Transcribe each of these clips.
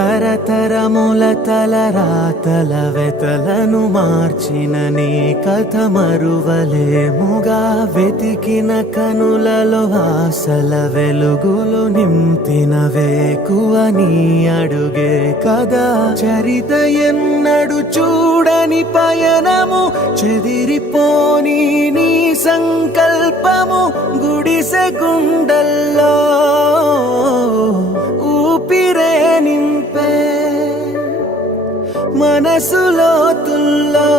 తరతరముల తలరాతల వెతలను మార్చిన నీ కథ మరువలేముగా. వెతికిన కనులలో ఆశల వెలుగులు నింపిన వేకువ నీ అడుగే కదా. చరిత ఎన్నడు చూడని పయనము, చెదిరిపోని నీ సంకల్పము. గుడిసె గుండల్లో ఊపిరే నింపే, మనసులో తుల్లో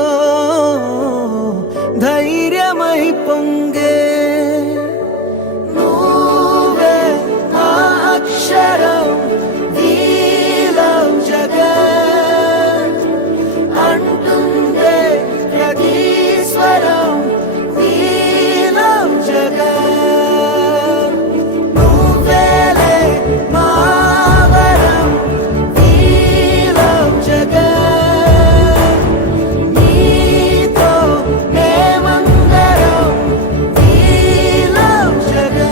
ధైర్యమై పొంగే. నువ్వే నా అక్షరం, we love జగత్ అంటుందే ప్రతి స్వరం. we love జగత్, నువ్వేలే మా వరం. we love జగత్, నీతో మేమందరం. we love జగత్.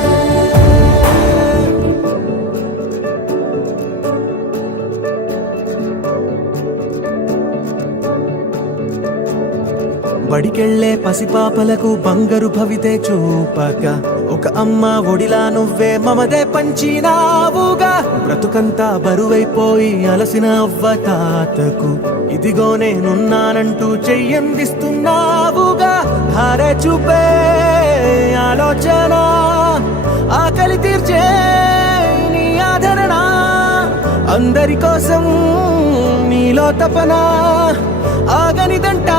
బడికెళ్లే పసిపాపలకు బంగారు భవితే చూపక, ఒక అమ్మ ఒడిలా నువ్వే మమదే పంచినావుగా. బ్రతుకంతా బరువైపోయి అలసిన అవ్వ తాతకు ఇదిగో నేనున్నానంటూ చెయ్యందిస్తున్నావుగా. ధారే చూపే ఆలోచన, ఆకలి తీర్చే నీ ఆదరణ. అందరి కోసం నీలో తపన ఆగనిదంట.